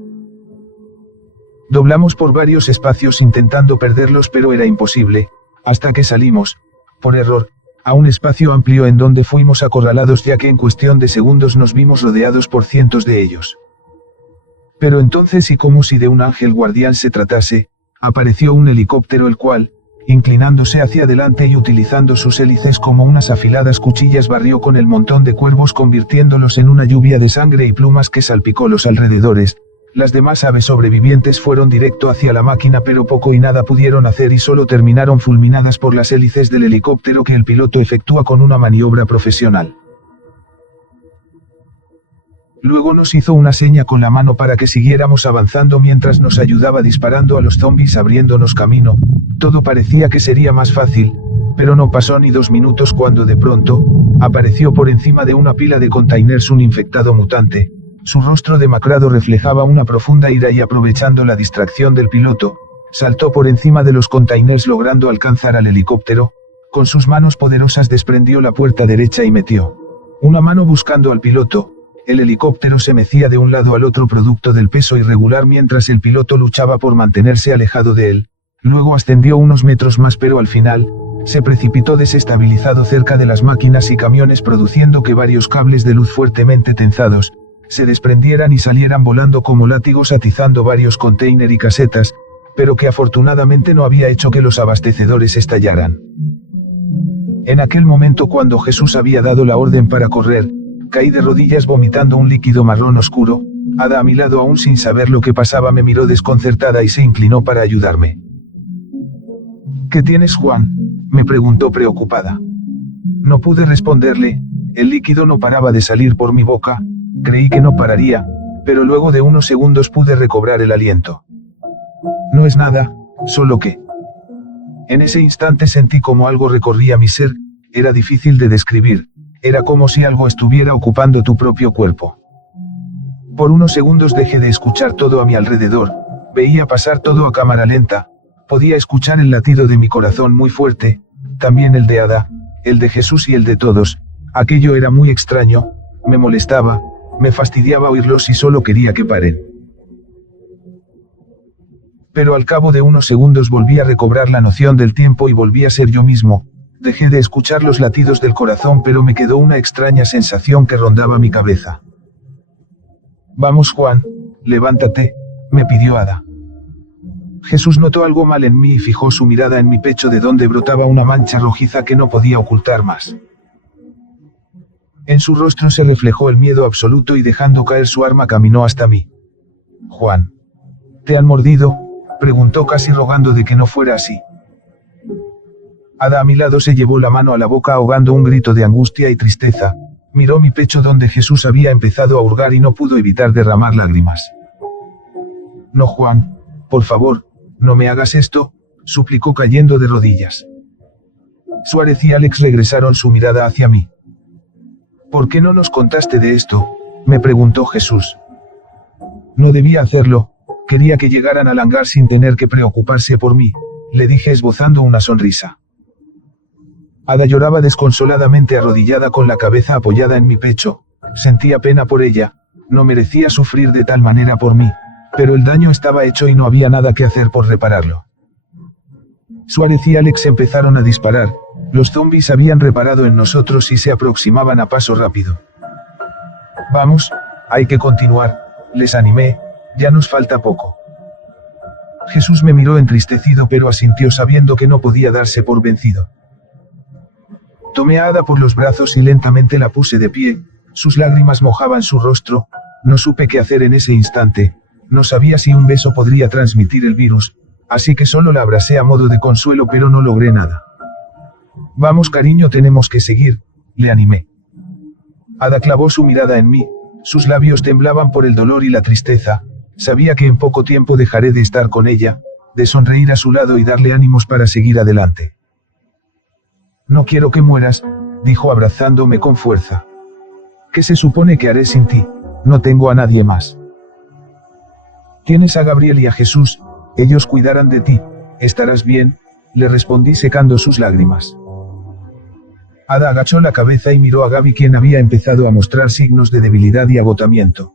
Doblamos por varios espacios intentando perderlos, pero era imposible, hasta que salimos, por error, a un espacio amplio en donde fuimos acorralados, ya que en cuestión de segundos nos vimos rodeados por cientos de ellos. Pero entonces, y como si de un ángel guardián se tratase, apareció un helicóptero el cual, Inclinándose hacia adelante y utilizando sus hélices como unas afiladas cuchillas barrió con el montón de cuervos convirtiéndolos en una lluvia de sangre y plumas que salpicó los alrededores. Las demás aves sobrevivientes fueron directo hacia la máquina pero poco y nada pudieron hacer y solo terminaron fulminadas por las hélices del helicóptero que el piloto efectúa con una maniobra profesional. Luego nos hizo una seña con la mano para que siguiéramos avanzando mientras nos ayudaba disparando a los zombies abriéndonos camino. Todo parecía que sería más fácil, pero no pasó ni 2 minutos cuando de pronto, apareció por encima de una pila de containers un infectado mutante. Su rostro demacrado reflejaba una profunda ira y aprovechando la distracción del piloto, saltó por encima de los containers logrando alcanzar al helicóptero. Con sus manos poderosas desprendió la puerta derecha y metió una mano buscando al piloto. El helicóptero se mecía de un lado al otro producto del peso irregular mientras el piloto luchaba por mantenerse alejado de él. Luego ascendió unos metros más pero al final, se precipitó desestabilizado cerca de las máquinas y camiones produciendo que varios cables de luz fuertemente tensados, se desprendieran y salieran volando como látigos atizando varios container y casetas, pero que afortunadamente no había hecho que los abastecedores estallaran. En aquel momento cuando Jesús había dado la orden para correr, caí de rodillas vomitando un líquido marrón oscuro. Ada a mi lado aún sin saber lo que pasaba me miró desconcertada y se inclinó para ayudarme. ¿Qué tienes, Juan?, me preguntó preocupada. No pude responderle, el líquido no paraba de salir por mi boca, creí que no pararía, pero luego de unos segundos pude recobrar el aliento. No es nada, solo que... En ese instante sentí como algo recorría mi ser, era difícil de describir. Era como si algo estuviera ocupando tu propio cuerpo. Por unos segundos dejé de escuchar todo a mi alrededor, veía pasar todo a cámara lenta, podía escuchar el latido de mi corazón muy fuerte, también el de Ada, el de Jesús y el de todos. Aquello era muy extraño, me molestaba, me fastidiaba oírlos y solo quería que paren. Pero al cabo de unos segundos volví a recobrar la noción del tiempo y volví a ser yo mismo. Dejé de escuchar los latidos del corazón pero me quedó una extraña sensación que rondaba mi cabeza. Vamos, Juan, levántate, me pidió Ada. Jesús notó algo mal en mí y fijó su mirada en mi pecho de donde brotaba una mancha rojiza que no podía ocultar más. En su rostro se reflejó el miedo absoluto y dejando caer su arma caminó hasta mí. Juan, ¿te han mordido?, preguntó casi rogando de que no fuera así. Ada a mi lado se llevó la mano a la boca ahogando un grito de angustia y tristeza, miró mi pecho donde Jesús había empezado a hurgar y no pudo evitar derramar lágrimas. No, Juan, por favor, no me hagas esto, suplicó cayendo de rodillas. Suárez y Alex regresaron su mirada hacia mí. ¿Por qué no nos contaste de esto?, me preguntó Jesús. No debía hacerlo, quería que llegaran al hangar sin tener que preocuparse por mí, le dije esbozando una sonrisa. Ada lloraba desconsoladamente arrodillada con la cabeza apoyada en mi pecho, sentía pena por ella, no merecía sufrir de tal manera por mí, pero el daño estaba hecho y no había nada que hacer por repararlo. Suárez y Alex empezaron a disparar, los zombies habían reparado en nosotros y se aproximaban a paso rápido. Vamos, hay que continuar, les animé, ya nos falta poco. Jesús me miró entristecido pero asintió sabiendo que no podía darse por vencido. Tomé a Ada por los brazos y lentamente la puse de pie, sus lágrimas mojaban su rostro, no supe qué hacer en ese instante, no sabía si un beso podría transmitir el virus, así que solo la abracé a modo de consuelo pero no logré nada. Vamos, cariño, tenemos que seguir, le animé. Ada clavó su mirada en mí, sus labios temblaban por el dolor y la tristeza, sabía que en poco tiempo dejaré de estar con ella, de sonreír a su lado y darle ánimos para seguir adelante. No quiero que mueras, dijo abrazándome con fuerza. ¿Qué se supone que haré sin ti? No tengo a nadie más. Tienes a Gabriel y a Jesús, ellos cuidarán de ti, estarás bien, le respondí secando sus lágrimas. Ada agachó la cabeza y miró a Gaby, quien había empezado a mostrar signos de debilidad y agotamiento.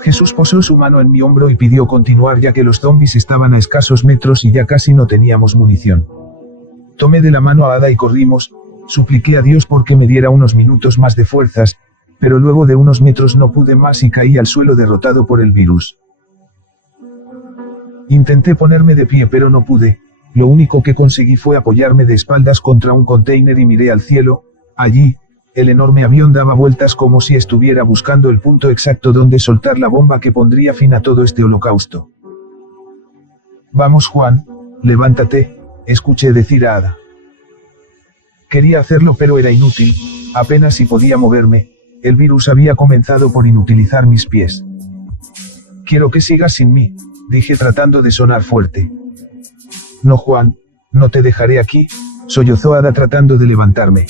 Jesús posó su mano en mi hombro y pidió continuar ya que los zombies estaban a escasos metros y ya casi no teníamos munición. Tomé de la mano a Ada y corrimos, supliqué a Dios porque me diera unos minutos más de fuerzas, pero luego de unos metros no pude más y caí al suelo derrotado por el virus. Intenté ponerme de pie pero no pude, Lo único que conseguí fue apoyarme de espaldas contra un container y miré al cielo. Allí, el enorme avión daba vueltas como si estuviera buscando el punto exacto donde soltar la bomba que pondría fin a todo este holocausto. Vamos, Juan, levántate, escuché decir a Ada. Quería hacerlo pero era inútil, apenas si podía moverme, el virus había comenzado por inutilizar mis pies. Quiero que sigas sin mí, dije tratando de sonar fuerte. No, Juan, no te dejaré aquí, sollozó Ada tratando de levantarme.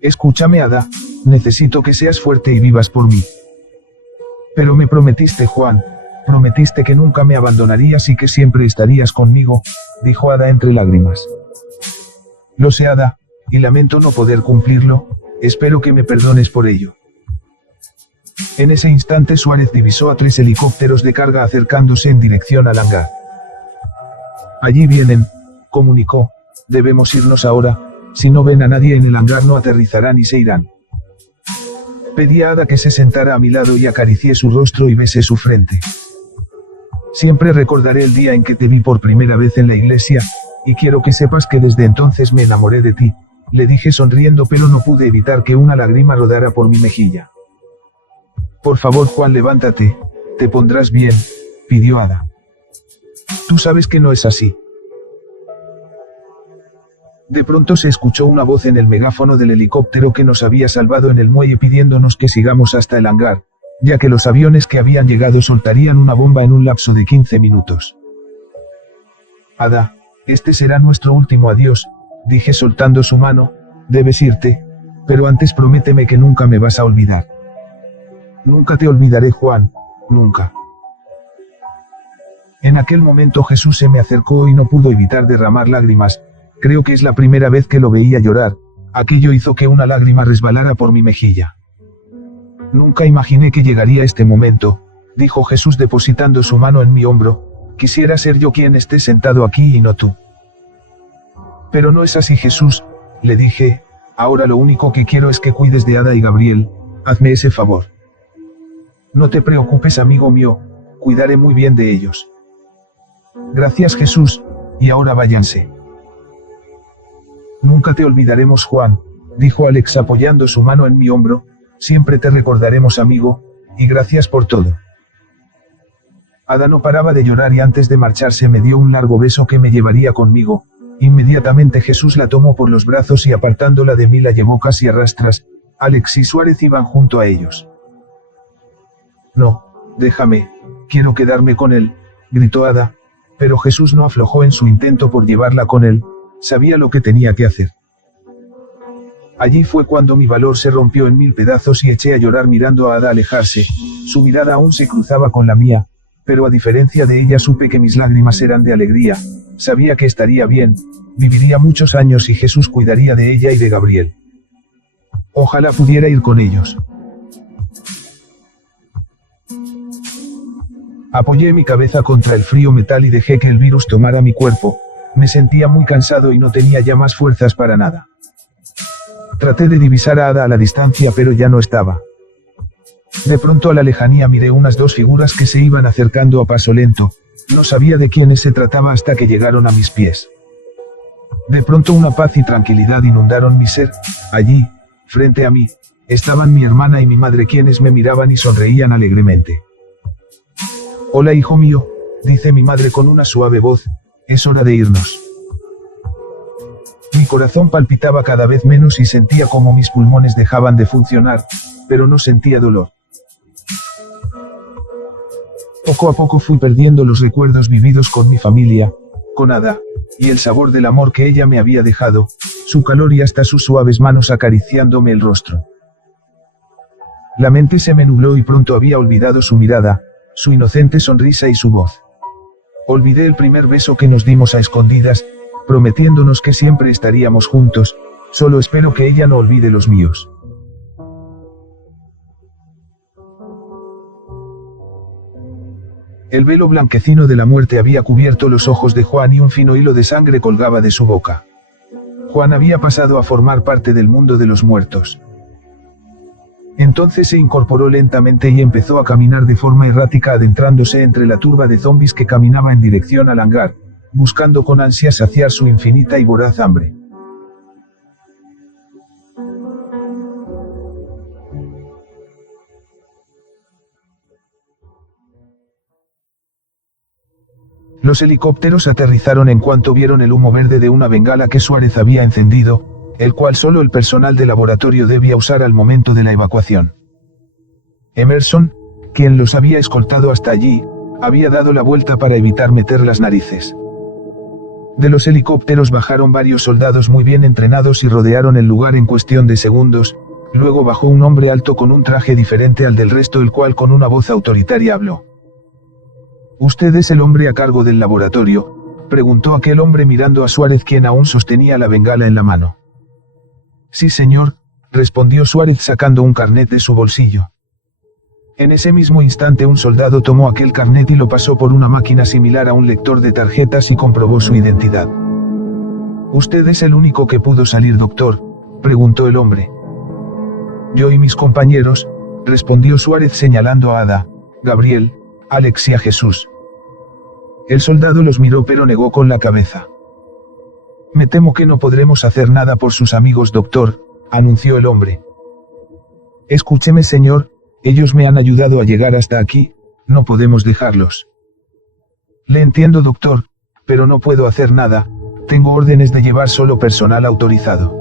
Escúchame, Ada, necesito que seas fuerte y vivas por mí. Pero me prometiste, Juan, prometiste que nunca me abandonarías y que siempre estarías conmigo, dijo Ada entre lágrimas. Lo sé, Ada, y lamento no poder cumplirlo, espero que me perdones por ello. En ese instante Suárez divisó a 3 helicópteros de carga acercándose en dirección al hangar. Allí vienen, comunicó, debemos irnos ahora, si no ven a nadie en el hangar no aterrizarán y se irán. Pedí a Ada que se sentara a mi lado y acaricié su rostro y besé su frente. Siempre recordaré el día en que te vi por primera vez en la iglesia, y quiero que sepas que desde entonces me enamoré de ti, le dije sonriendo pero no pude evitar que una lágrima rodara por mi mejilla. Por favor, Juan, levántate, te pondrás bien, pidió Ada. Tú sabes que no es así. De pronto se escuchó una voz en el megáfono del helicóptero que nos había salvado en el muelle pidiéndonos que sigamos hasta el hangar, ya que los aviones que habían llegado soltarían una bomba en un lapso de 15 minutos. Ada, este será nuestro último adiós, dije soltando su mano, debes irte, pero antes prométeme que nunca me vas a olvidar. Nunca te olvidaré, Juan, nunca. En aquel momento Jesús se me acercó y no pudo evitar derramar lágrimas, creo que es la primera vez que lo veía llorar, aquello hizo que una lágrima resbalara por mi mejilla. Nunca imaginé que llegaría este momento, dijo Jesús depositando su mano en mi hombro, quisiera ser yo quien esté sentado aquí y no tú. Pero no es así, Jesús, le dije, ahora lo único que quiero es que cuides de Ada y Gabriel, hazme ese favor. No te preocupes, amigo mío, cuidaré muy bien de ellos. Gracias, Jesús, y ahora váyanse. Nunca te olvidaremos, Juan, dijo Alex apoyando su mano en mi hombro, siempre te recordaremos, amigo, y gracias por todo. Ada no paraba de llorar y antes de marcharse me dio un largo beso que me llevaría conmigo. Inmediatamente Jesús la tomó por los brazos y apartándola de mí la llevó casi a rastras. Alex y Suárez iban junto a ellos. No, déjame, quiero quedarme con él, gritó Ada, pero Jesús no aflojó en su intento por llevarla con él, sabía lo que tenía que hacer. Allí fue cuando mi valor se rompió en 1000 pedazos y eché a llorar mirando a Ada alejarse, su mirada aún se cruzaba con la mía, pero a diferencia de ella supe que mis lágrimas eran de alegría, sabía que estaría bien, viviría muchos años y Jesús cuidaría de ella y de Gabriel. Ojalá pudiera ir con ellos. Apoyé mi cabeza contra el frío metal y dejé que el virus tomara mi cuerpo, me sentía muy cansado y no tenía ya más fuerzas para nada. Traté de divisar a Ada a la distancia pero ya no estaba. De pronto a la lejanía miré unas 2 figuras que se iban acercando a paso lento, no sabía de quiénes se trataba hasta que llegaron a mis pies. De pronto una paz y tranquilidad inundaron mi ser, allí, frente a mí, estaban mi hermana y mi madre quienes me miraban y sonreían alegremente. Hola, hijo mío, dice mi madre con una suave voz, es hora de irnos. Mi corazón palpitaba cada vez menos y sentía como mis pulmones dejaban de funcionar, pero no sentía dolor. Poco a poco fui perdiendo los recuerdos vividos con mi familia, con Ada, y el sabor del amor que ella me había dejado, su calor y hasta sus suaves manos acariciándome el rostro. La mente se me nubló y pronto había olvidado su mirada, su inocente sonrisa y su voz. Olvidé el primer beso que nos dimos a escondidas, prometiéndonos que siempre estaríamos juntos, solo espero que ella no olvide los míos. El velo blanquecino de la muerte había cubierto los ojos de Juan y un fino hilo de sangre colgaba de su boca. Juan había pasado a formar parte del mundo de los muertos. Entonces se incorporó lentamente y empezó a caminar de forma errática adentrándose entre la turba de zombis que caminaba en dirección al hangar, buscando con ansia saciar su infinita y voraz hambre. Los helicópteros aterrizaron en cuanto vieron el humo verde de una bengala que Suárez había encendido, el cual solo el personal de laboratorio debía usar al momento de la evacuación. Emerson, quien los había escoltado hasta allí, había dado la vuelta para evitar meter las narices. De los helicópteros bajaron varios soldados muy bien entrenados y rodearon el lugar en cuestión de segundos. Luego bajó un hombre alto con un traje diferente al del resto, el cual con una voz autoritaria habló. «¿Usted es el hombre a cargo del laboratorio?», preguntó aquel hombre mirando a Suárez, quien aún sostenía la bengala en la mano. «Sí, señor», respondió Suárez sacando un carnet de su bolsillo. En ese mismo instante un soldado tomó aquel carnet y lo pasó por una máquina similar a un lector de tarjetas y comprobó su identidad. «¿Usted es el único que pudo salir, doctor?», preguntó el hombre. «Yo y mis compañeros», respondió Suárez señalando a Ada, Gabriel, Alex y a Jesús. El soldado los miró pero negó con la cabeza. «Me temo que no podremos hacer nada por sus amigos, doctor», anunció el hombre. «Escúcheme, señor, ellos me han ayudado a llegar hasta aquí, no podemos dejarlos». «Le entiendo, doctor, pero no puedo hacer nada, tengo órdenes de llevar solo personal autorizado».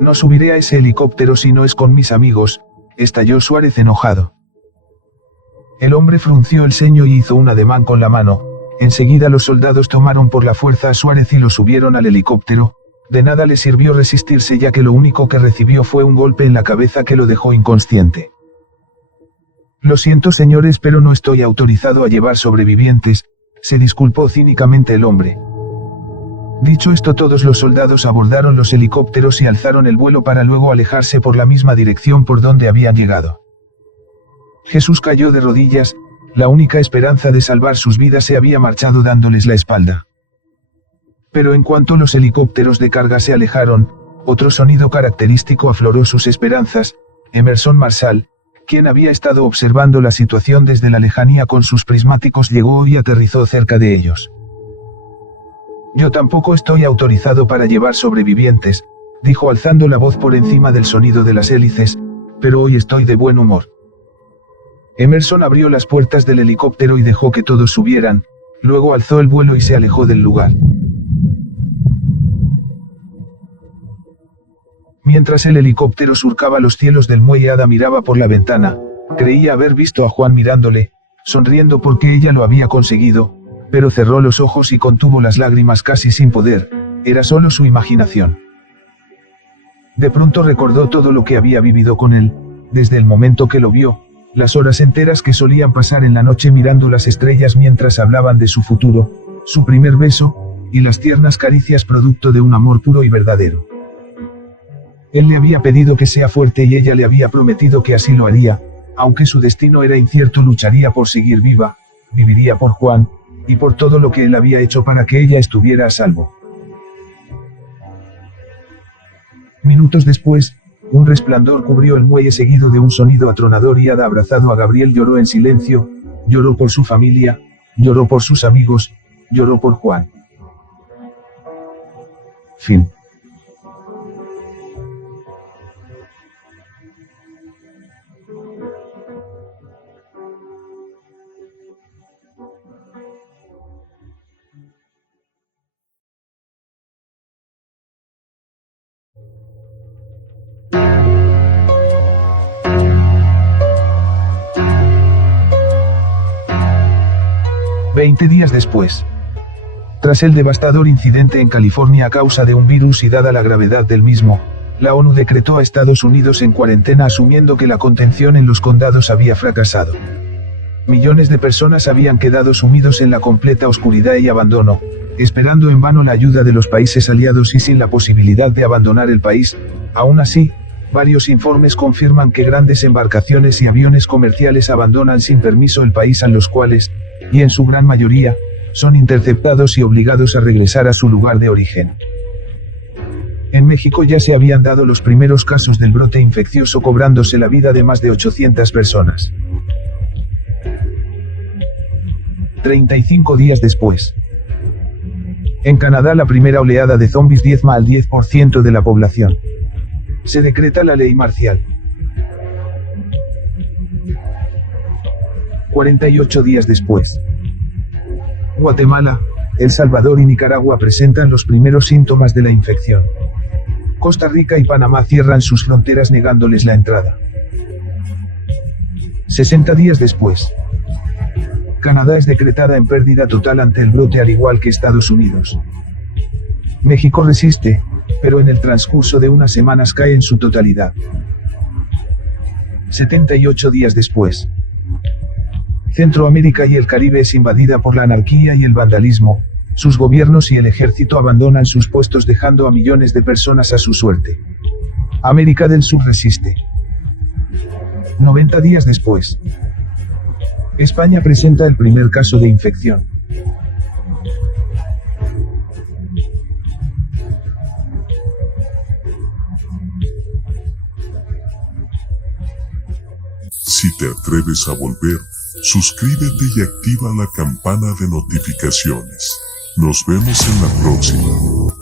«No subiré a ese helicóptero si no es con mis amigos», estalló Suárez enojado. El hombre frunció el ceño y hizo un ademán con la mano. Enseguida los soldados tomaron por la fuerza a Suárez y lo subieron al helicóptero. De nada le sirvió resistirse, ya que lo único que recibió fue un golpe en la cabeza que lo dejó inconsciente. «Lo siento, señores, pero no estoy autorizado a llevar sobrevivientes», se disculpó cínicamente el hombre. Dicho esto, todos los soldados abordaron los helicópteros y alzaron el vuelo para luego alejarse por la misma dirección por donde habían llegado. Jesús cayó de rodillas, la única esperanza de salvar sus vidas se había marchado dándoles la espalda. Pero en cuanto los helicópteros de carga se alejaron, otro sonido característico afloró sus esperanzas. Emerson Marshall, quien había estado observando la situación desde la lejanía con sus prismáticos, llegó y aterrizó cerca de ellos. «Yo tampoco estoy autorizado para llevar sobrevivientes», dijo alzando la voz por encima del sonido de las hélices, «pero hoy estoy de buen humor». Emerson abrió las puertas del helicóptero y dejó que todos subieran, luego alzó el vuelo y se alejó del lugar. Mientras el helicóptero surcaba los cielos del muelle, Ada miraba por la ventana. Creía haber visto a Juan mirándole, sonriendo porque ella lo había conseguido, pero cerró los ojos y contuvo las lágrimas casi sin poder. Era solo su imaginación. De pronto recordó todo lo que había vivido con él, desde el momento que lo vio, las horas enteras que solían pasar en la noche mirando las estrellas mientras hablaban de su futuro, su primer beso, y las tiernas caricias producto de un amor puro y verdadero. Él le había pedido que sea fuerte y ella le había prometido que así lo haría, aunque su destino era incierto, lucharía por seguir viva, viviría por Juan, y por todo lo que él había hecho para que ella estuviera a salvo. Minutos después, un resplandor cubrió el muelle seguido de un sonido atronador y Ada, abrazado a Gabriel, lloró en silencio, lloró por su familia, lloró por sus amigos, lloró por Juan. Fin. «20 días después. Tras el devastador incidente en California a causa de un virus y dada la gravedad del mismo, la ONU decretó a Estados Unidos en cuarentena, asumiendo que la contención en los condados había fracasado. Millones de personas habían quedado sumidos en la completa oscuridad y abandono, esperando en vano la ayuda de los países aliados y sin la posibilidad de abandonar el país. Aún así, varios informes confirman que grandes embarcaciones y aviones comerciales abandonan sin permiso el país, a los cuales, y en su gran mayoría, son interceptados y obligados a regresar a su lugar de origen. En México ya se habían dado los primeros casos del brote infeccioso, cobrándose la vida de más de 800 personas. 35 días después. En Canadá la primera oleada de zombies diezma al 10% de la población. Se decreta la ley marcial. 48 días después. Guatemala, El Salvador y Nicaragua presentan los primeros síntomas de la infección. Costa Rica y Panamá cierran sus fronteras negándoles la entrada. 60 días después. Canadá es decretada en pérdida total ante el brote al igual que Estados Unidos. México resiste, pero en el transcurso de unas semanas cae en su totalidad. 78 días después. Centroamérica y el Caribe es invadida por la anarquía y el vandalismo, sus gobiernos y el ejército abandonan sus puestos dejando a millones de personas a su suerte. América del Sur resiste. 90 días después. España presenta el primer caso de infección. Si te atreves a volver, suscríbete y activa la campana de notificaciones. Nos vemos en la próxima.